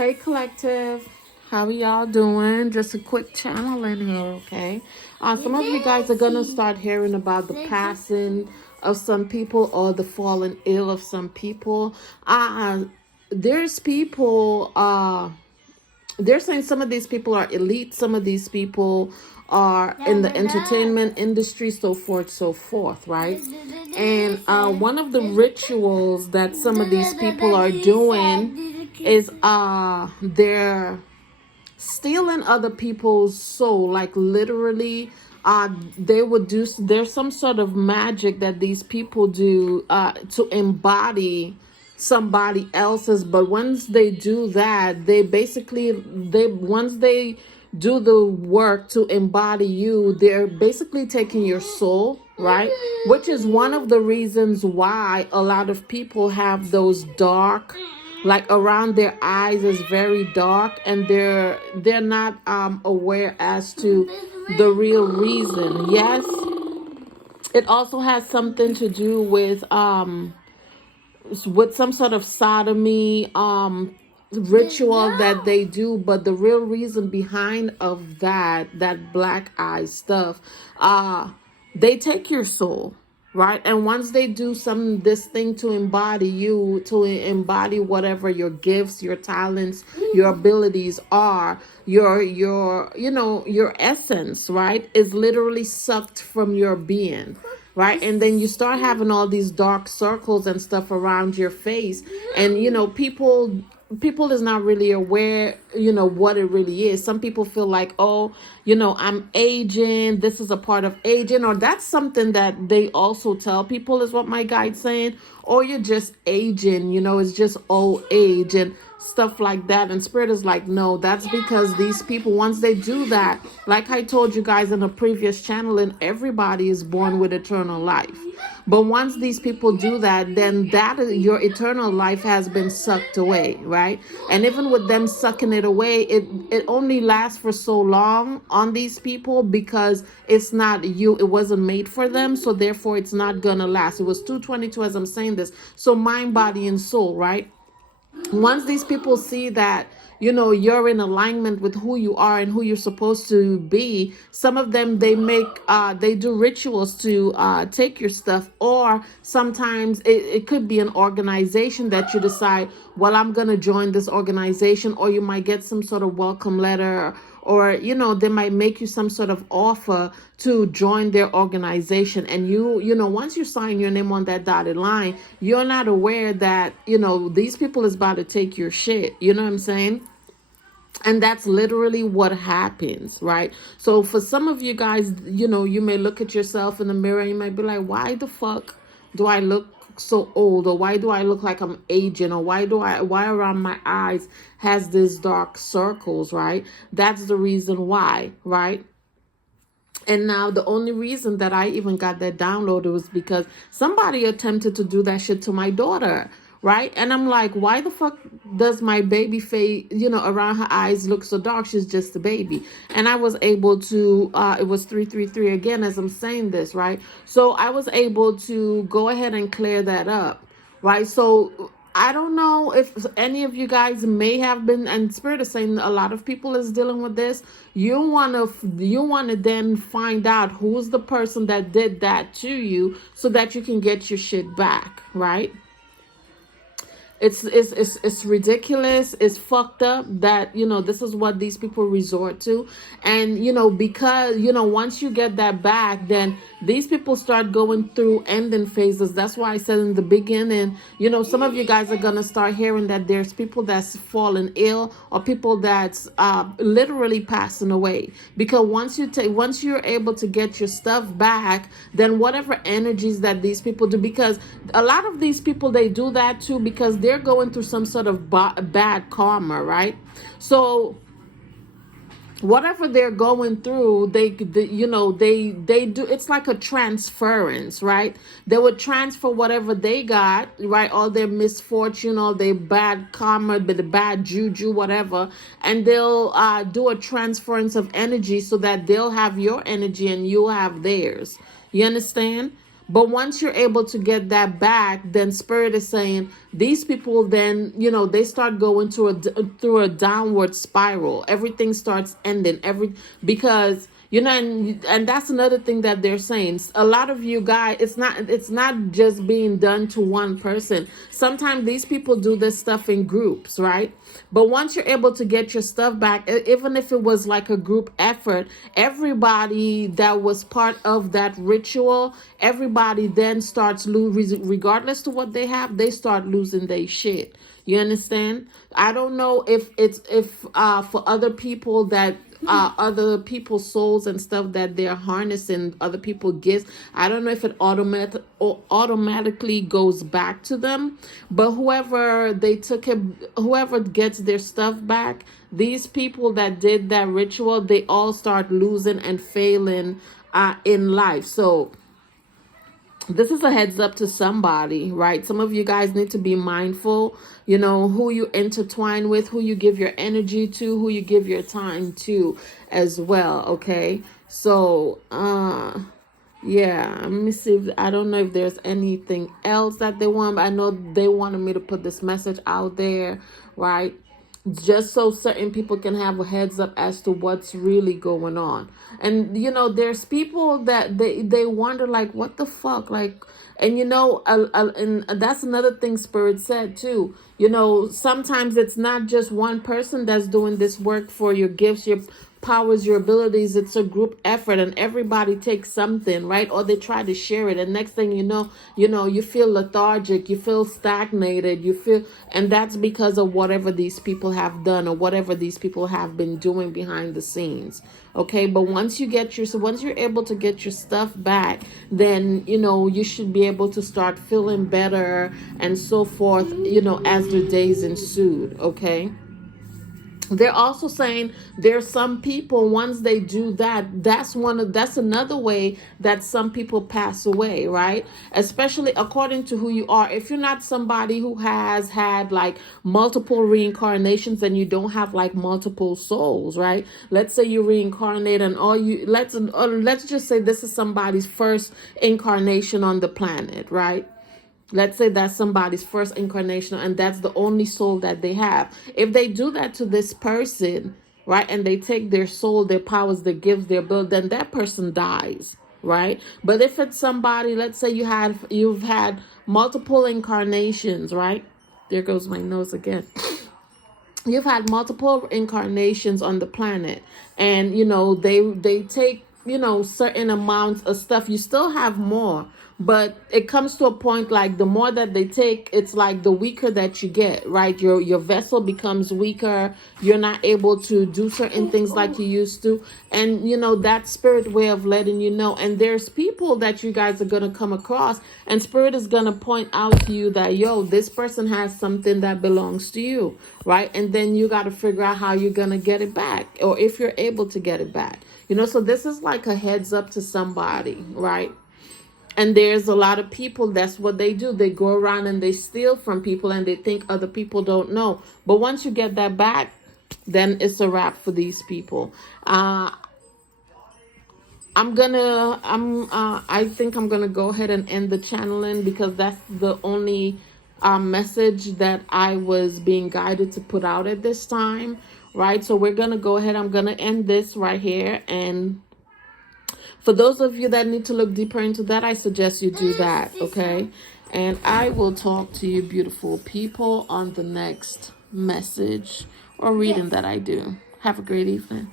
Hey collective, how are y'all doing? Just a quick channel in here, okay? Some of you guys are gonna start hearing about the passing of some people or the fallen ill of some people. There's people, they're saying some of these people are elite, some of these people are in the entertainment industry, so forth, right? And one of the rituals that some of these people are doing is they're stealing other people's soul, like literally. They would do, there's some sort of magic that these people do to embody somebody else's. But once they do that, they once they do the work to embody you, they're basically taking your soul, right? Which is one of the reasons why a lot of people have those dark, like around their eyes is very dark, and they're not aware as to the real reason. Yes, it also has something to do with some sort of sodomy ritual that they do, but the real reason behind of that black eye stuff, they take your soul, right? And once they do this thing to embody you, to embody whatever your gifts, your talents, your abilities are, your your essence, right, is literally sucked from your being, right? And then you start having all these dark circles and stuff around your face, and people is not really aware, what it really is. Some people feel like, oh, I'm aging, this is a part of aging, or that's something that they also tell people, is what my guide's saying, or you're just aging, it's just old age and stuff like that. And spirit is like, no, that's because these people, once they do that, like I told you guys in a previous channel, and everybody is born with eternal life. But once these people do that, then your eternal life has been sucked away, right? And even with them sucking it away, it only lasts for so long on these people, because it's not you, it wasn't made for them, so therefore it's not gonna last. It was 222 as I'm saying this. So mind, body, and soul, right? Once these people see that you're in alignment with who you are and who you're supposed to be, some of them, they do rituals to take your stuff. Or sometimes it could be an organization that you decide, well, I'm gonna join this organization. Or you might get some sort of welcome letter, or they might make you some sort of offer to join their organization. And once you sign your name on that dotted line, you're not aware that these people is about to take your shit. You know what I'm saying? And that's literally what happens, right? So for some of you guys, you may look at yourself in the mirror and you might be like, why the fuck do I look so old? Or why do I look like I'm aging? Or why around my eyes has these dark circles, right? That's the reason why, right? And now the only reason that I even got that downloaded was because somebody attempted to do that shit to my daughter, right? And I'm like, why the fuck does my baby face, around her eyes look so dark? She's just a baby. And I was able to, it was 333 again as I'm saying this, right? So I was able to go ahead and clear that up, right? So I don't know if any of you guys may have been, and spirit is saying a lot of people is dealing with this. You want to then find out who's the person that did that to you, so that you can get your shit back, right? It's ridiculous. It's fucked up that this is what these people resort to. And because once you get that back, then these people start going through ending phases. That's why I said in the beginning, some of you guys are gonna start hearing that there's people that's fallen ill, or people that's literally passing away. Because once you're able to get your stuff back, then whatever energies that these people do, because a lot of these people, they do that too because they're going through some sort of bad karma, right? So whatever they're going through, they do, it's like a transference, right? They would transfer whatever they got, right, all their misfortune, all their bad karma, the bad juju, whatever, and they'll do a transference of energy, so that they'll have your energy and you'll have theirs. You understand? But once you're able to get that back, then spirit is saying these people then, they start going through a downward spiral. Everything starts ending because and that's another thing that they're saying. A lot of you guys, it's not just being done to one person. Sometimes these people do this stuff in groups, right? But once you're able to get your stuff back, even if it was like a group effort, everybody that was part of that ritual, everybody then starts losing, regardless to what they have, they start losing their shit. You understand? I don't know if for other people that other people's souls and stuff that they're harnessing, other people gifts. I don't know if it automatically goes back to them, but whoever gets their stuff back, these people that did that ritual, they all start losing and failing in life. So this is a heads up to somebody, right? Some of you guys need to be mindful, who you intertwine with, who you give your energy to, who you give your time to as well, okay? So, yeah, let me see I don't know if there's anything else that they want, but I know they wanted me to put this message out there, right? Just so certain people can have a heads up as to what's really going on. And there's people that they wonder, like, what the fuck, like, and and that's another thing spirit said too. Sometimes it's not just one person that's doing this work for your gifts, your powers, your abilities. It's a group effort, and everybody takes something, right? Or they try to share it, and next thing you feel lethargic, you feel stagnated, and that's because of whatever these people have done or whatever these people have been doing behind the scenes. Okay, but once you're able to get your stuff back, then you should be able to start feeling better and so forth, as the days ensued. Okay. They're also saying there's some people, once they do that, that's another way that some people pass away, right? Especially according to who you are. If you're not somebody who has had like multiple reincarnations and you don't have like multiple souls, right? Let's say you reincarnate and let's just say this is somebody's first incarnation on the planet, right? Let's say that's somebody's first incarnation and that's the only soul that they have. If they do that to this person, right, and they take their soul, their powers, their gifts, their ability, then that person dies, right? But if it's somebody, let's say you've had multiple incarnations, right? There goes my nose again. You've had multiple incarnations on the planet, and they take certain amounts of stuff. You still have more, but it comes to a point like the more that they take, it's like the weaker that you get, right? Your vessel becomes weaker. You're not able to do certain things like you used to, and that spirit way of letting you know. And there's people that you guys are going to come across, and spirit is going to point out to you that this person has something that belongs to you, right? And then you got to figure out how you're going to get it back, or if you're able to get it back. So this is like a heads up to somebody, right? And there's a lot of people, that's what they do. They go around and they steal from people and they think other people don't know. But once you get that back, then it's a wrap for these people. I think I'm gonna go ahead and end the channeling, because that's the only message that I was being guided to put out at this time, right? So we're gonna go ahead. I'm gonna end this right here, and for those of you that need to look deeper into that, I suggest you do that, okay? And I will talk to you beautiful people on the next message or reading that I do. Have a great evening.